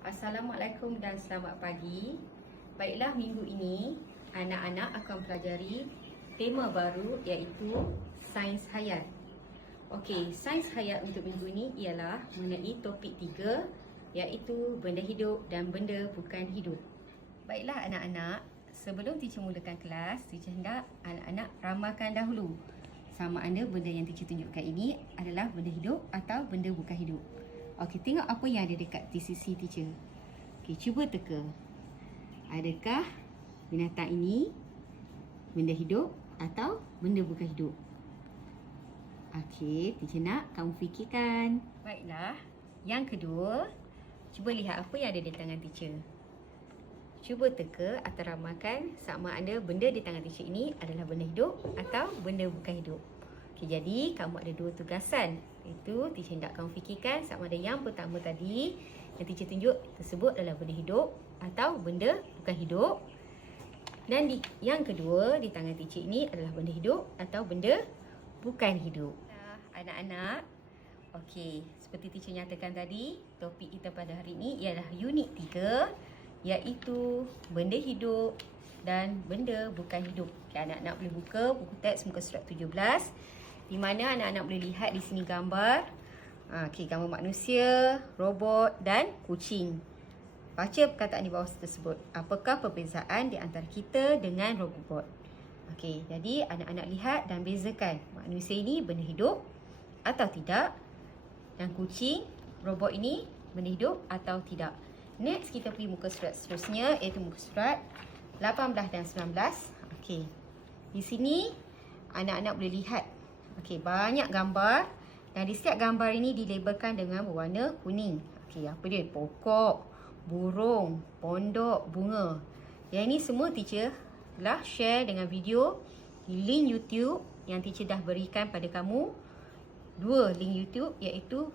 Assalamualaikum dan selamat pagi. Baiklah, minggu ini anak-anak akan pelajari tema baru iaitu sains hayat. Okey, sains hayat untuk minggu ini ialah mengenai topik 3 iaitu benda hidup dan benda bukan hidup. Baiklah anak-anak, sebelum teacher mulakan kelas, teacher hendak anak-anak ramalkan dahulu sama ada benda yang teacher tunjukkan ini adalah benda hidup atau benda bukan hidup. Okey, tengok apa yang ada dekat di sisi teacher. Okey, cuba teka. Adakah binatang ini benda hidup atau benda bukan hidup? Okey, teacher nak kamu fikirkan. Baiklah, yang kedua, cuba lihat apa yang ada di tangan teacher. Cuba teka atau ramalkan sama ada benda di tangan teacher ini adalah benda hidup atau benda bukan hidup. Okey, jadi kamu ada 2 tugasan. Itu teacher hendak kamu fikirkan sama ada yang pertama tadi yang teacher tunjuk tersebut adalah benda hidup atau benda bukan hidup. Dan yang kedua di tangan teacher ini adalah benda hidup atau benda bukan hidup. Anak-anak, okey, seperti teacher nyatakan tadi, topik kita pada hari ini ialah unit 3 iaitu benda hidup dan benda bukan hidup. Okay, anak-anak boleh buka buku teks muka surat 17 di mana anak-anak boleh lihat di sini gambar. Okey, gambar manusia, robot dan kucing. Baca perkataan di bawah tersebut. Apakah perbezaan di antara kita dengan robot? Okey, jadi anak-anak lihat dan bezakan. Manusia ini benda hidup atau tidak? Dan kucing, robot ini benda hidup atau tidak? Next, kita pergi muka surat seterusnya iaitu muka surat 18 dan 19. Okey. Di sini anak-anak boleh lihat banyak gambar dan di setiap gambar ini dilabelkan dengan berwarna kuning. Okey, apa dia? Pokok, burung, pondok, bunga. Yang ini semua teacher telah share dengan video di link YouTube yang teacher dah berikan pada kamu. 2 link YouTube iaitu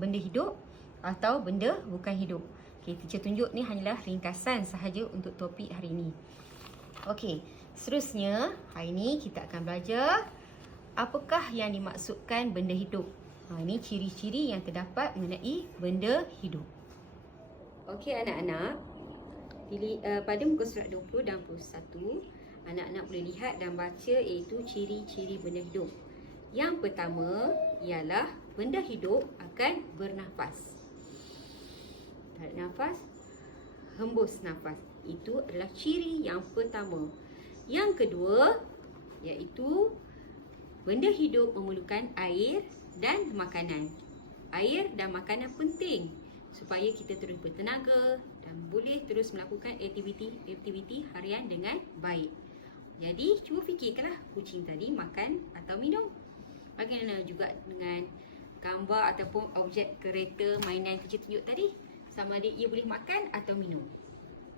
benda hidup atau benda bukan hidup. Okey, teacher tunjuk ni hanyalah ringkasan sahaja untuk topik hari ini. Okey, seterusnya hari ini kita akan belajar apakah yang dimaksudkan benda hidup. Ini ciri-ciri yang terdapat mengenai benda hidup. Okey anak-anak, pada muka surat 20 dan 21, anak-anak boleh lihat dan baca iaitu ciri-ciri benda hidup. Yang pertama ialah benda hidup akan bernafas. Tarik nafas, hembus nafas. Itu adalah ciri yang pertama. Yang kedua iaitu benda hidup memerlukan air dan makanan. Air dan makanan penting supaya kita terus bertenaga dan boleh terus melakukan aktiviti harian dengan baik. Jadi, cuba fikirkanlah kucing tadi makan atau minum. Bagaimana juga dengan gambar ataupun objek kereta mainan kecil tunjuk tadi? Sama ada ia boleh makan atau minum.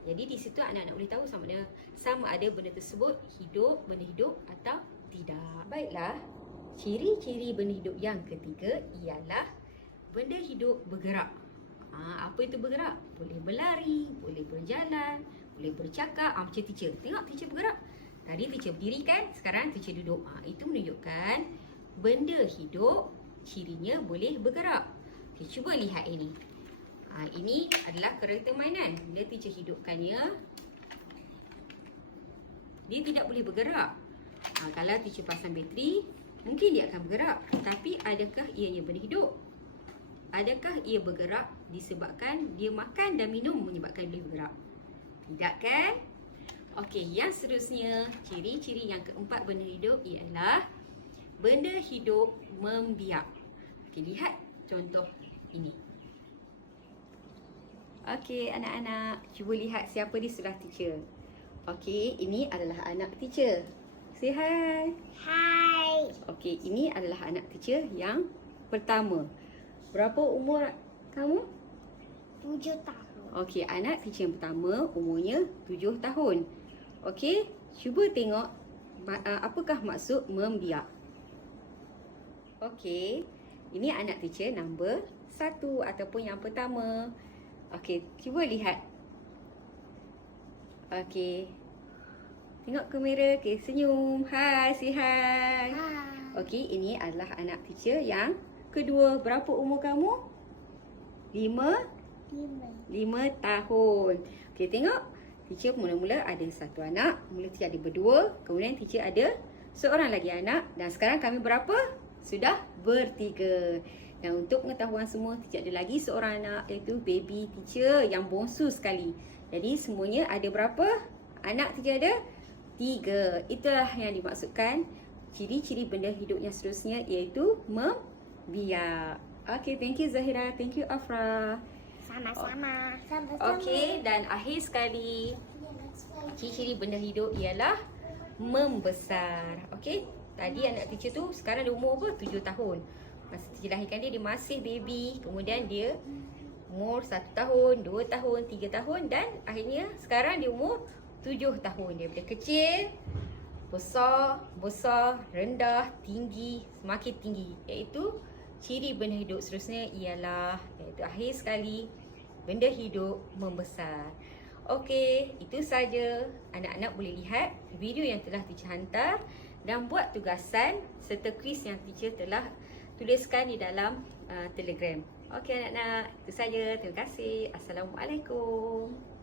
Jadi di situ anak-anak boleh tahu sama ada benda tersebut benda hidup atau tidak. Baiklah, ciri-ciri benda hidup yang ketiga ialah benda hidup bergerak. Apa itu bergerak? Boleh berlari, boleh berjalan, boleh bercakap. Macam teacher. Tengok teacher bergerak. Tadi teacher berdiri kan, sekarang teacher duduk. Itu menunjukkan benda hidup cirinya boleh bergerak. Okay, cuba lihat ini. Ini adalah kereta mainan. Bila teacher hidupkannya, dia tidak boleh bergerak. Kalau teacher pasang bateri, mungkin dia akan bergerak. Tapi adakah ianya benda hidup? Adakah ia bergerak disebabkan dia makan dan minum menyebabkan dia bergerak? Tidak kan? Okey, yang seterusnya, ciri-ciri yang keempat benda hidup ialah benda hidup membiak. Okey, lihat contoh ini. Okey, anak-anak, cuba lihat siapa di sebelah teacher. Okey, ini adalah anak teacher. Say hi. Hai. Okey, ini adalah anak teacher yang pertama. Berapa umur kamu? 7 tahun. Okey, anak teacher yang pertama umurnya 7 tahun. Okey, cuba tengok apakah maksud membiak. Okey, ini anak teacher nombor 1 ataupun yang pertama. Okey, cuba lihat. Okey. Tengok kamera. Okey, senyum. Hai, say hi. Hai. Okey, ini adalah anak teacher yang kedua. Berapa umur kamu? 5 5. 5 tahun. Okey, tengok. Teacher mula-mula ada satu anak. Mula teacher ada berdua. Kemudian teacher ada seorang lagi anak. Dan sekarang kami berapa? Sudah bertiga. Dan untuk pengetahuan semua, teacher ada lagi seorang anak, iaitu baby teacher yang bongsu sekali. Jadi semuanya ada berapa? Anak teacher ada 3. Itulah yang dimaksudkan ciri-ciri benda hidup yang seterusnya, iaitu membiak. Okey, thank you Zahira. Thank you Afra. Sama-sama. Sama-sama. Okey, dan akhir sekali, ciri-ciri benda hidup ialah membesar. Okey, tadi anak teacher tu sekarang dia umur apa? 7 tahun. Masa teacher lahirkan dia, dia masih baby. Kemudian dia umur 1 tahun, 2 tahun, 3 tahun dan akhirnya sekarang dia umur 7 tahun. Dia daripada kecil, besar, besar, rendah, tinggi, semakin tinggi. Iaitu ciri benda hidup seterusnya ialah, iaitu akhir sekali, benda hidup membesar. Okey, itu saja. Anak-anak boleh lihat video yang telah teacher hantar dan buat tugasan serta kuis yang teacher telah tuliskan di dalam Telegram. Okey anak-anak, itu saja. Terima kasih. Assalamualaikum.